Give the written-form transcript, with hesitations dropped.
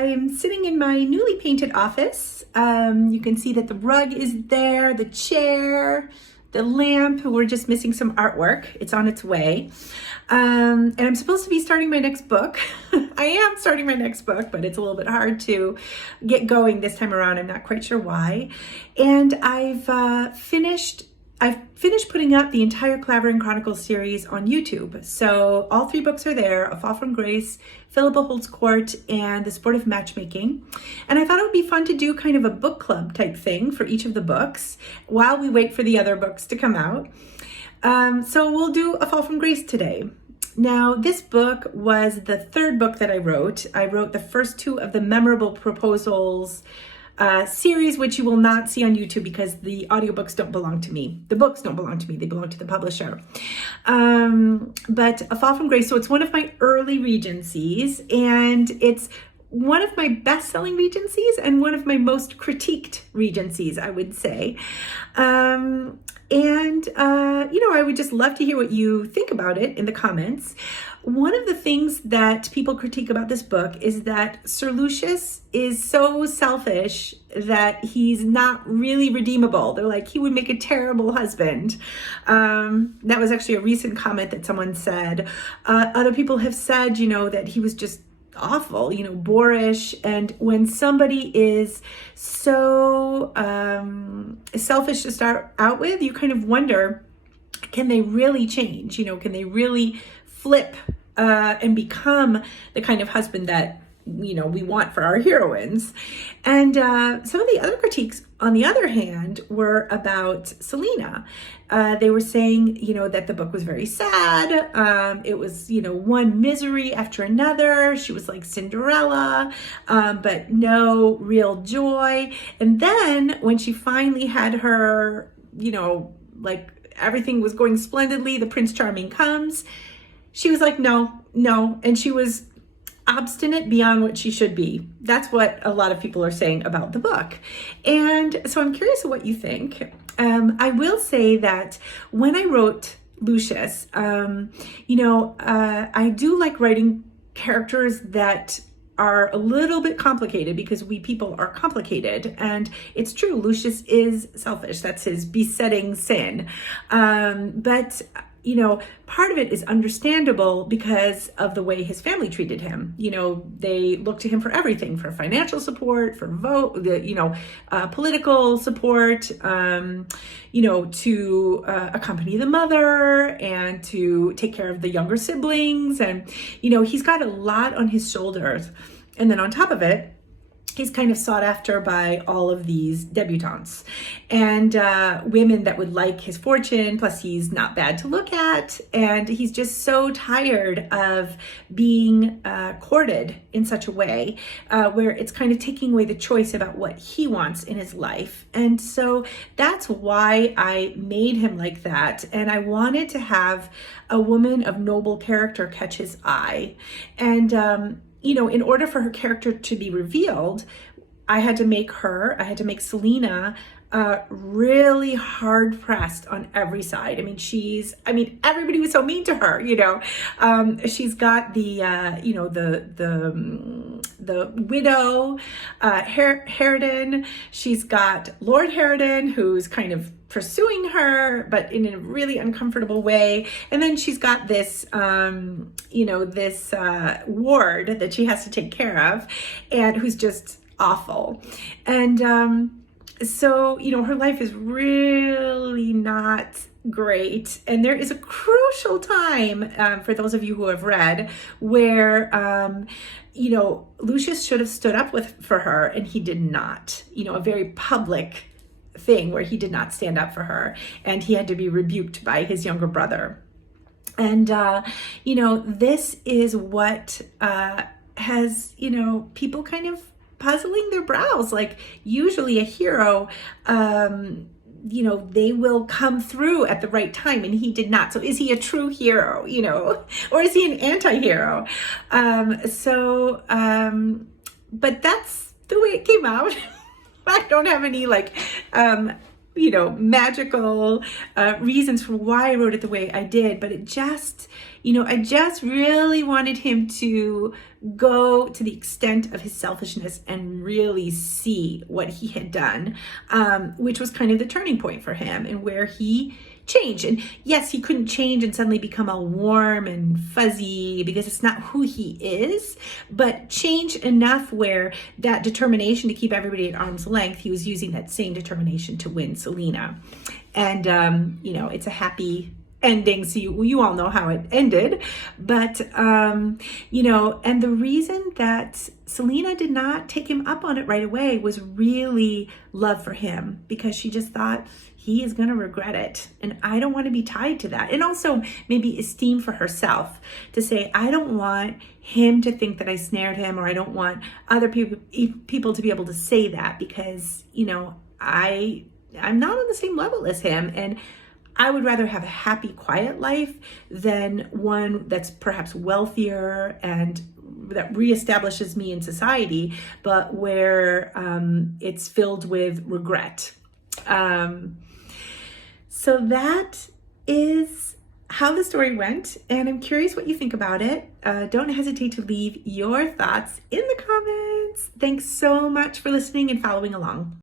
I'm sitting in my newly painted office. You can see that the rug is there, the chair, the lamp. We're just missing some artwork. It's on its way. And I'm supposed to be starting my next book. I am starting my next book, but it's a little bit hard to get going this time around. I'm not quite sure why. And I've finished putting up the entire Clavering Chronicles series on YouTube. So all 3 books are there: A Fall from Grace, Philippa Holds Court, and The Sport of Matchmaking. And I thought it would be fun to do kind of a book club type thing for each of the books while we wait for the other books to come out. So we'll do A Fall from Grace today. Now, this book was the 3rd book that I wrote. I wrote the first 2 of the Memorable Proposals series, which you will not see on YouTube because the audiobooks don't belong to me. The books don't belong to me. They belong to the publisher. But A Fall from Grace, so it's one of my early Regencies, and it's one of my best-selling Regencies and one of my most critiqued Regencies, I would say. I would just love to hear what you think about it in the comments. One of the things that people critique about this book is that Sir Lucius is so selfish that he's not really redeemable. They're like, he would make a terrible husband. That was actually a recent comment that someone said. Other people have said, that he was just awful, boorish. And when somebody is so selfish to start out with, you kind of wonder, can they really change? Can they really flip and become the kind of husband that we want for our heroines? And some of the other critiques, on the other hand, were about Selena. They were saying, that the book was very sad. It was, one misery after another. She was like Cinderella, but no real joy. And then when she finally had her, everything was going splendidly, the Prince Charming comes, she was like, no. And she was obstinate beyond what she should be. That's what a lot of people are saying about the book. And so I'm curious what you think. I will say that when I wrote Lucius, I do like writing characters that are a little bit complicated because we people are complicated. And it's true, Lucius is selfish. That's his besetting sin. But part of it is understandable because of the way his family treated him. They looked to him for everything, for financial support, for political support, to accompany the mother and to take care of the younger siblings. And, he's got a lot on his shoulders. And then on top of it, he's kind of sought after by all of these debutantes and women that would like his fortune. Plus, he's not bad to look at. And he's just so tired of being courted in such a way where it's kind of taking away the choice about what he wants in his life. And so that's why I made him like that. And I wanted to have a woman of noble character catch his eye. And in order for her character to be revealed, I had to make Selena really hard pressed on every side. Everybody was so mean to her, she's got the widow, Harridan. She's got Lord Harridan, who's kind of pursuing her, but in a really uncomfortable way. And then she's got this, this ward that she has to take care of, and who's just awful. And so, her life is really not great. And there is a crucial time, for those of you who have read, where, Lucius should have stood up for her, and he did not. A very public thing where he did not stand up for her, and he had to be rebuked by his younger brother. And, this is what has, people kind of puzzling their brows. Like, usually a hero, they will come through at the right time, and he did not. So is he a true hero, or is he an anti-hero? But that's the way it came out. I don't have any magical reasons for why I wrote it the way I did, but it just, I just really wanted him to go to the extent of his selfishness and really see what he had done, which was kind of the turning point for him and where he changed. And yes, he couldn't change and suddenly become all warm and fuzzy because it's not who he is, but change enough where that determination to keep everybody at arm's length, he was using that same determination to win Selena. And, it's a happy ending. So you all know how it ended, but, and the reason that Selena did not take him up on it right away was really love for him, because she just thought he is going to regret it. And I don't want to be tied to that. And also maybe esteem for herself to say, I don't want him to think that I snared him, or I don't want other people to be able to say that, because, I'm not on the same level as him. And I would rather have a happy, quiet life than one that's perhaps wealthier and that reestablishes me in society, but where it's filled with regret. So that is how the story went, and I'm curious what you think about it. Don't hesitate to leave your thoughts in the comments. Thanks so much for listening and following along.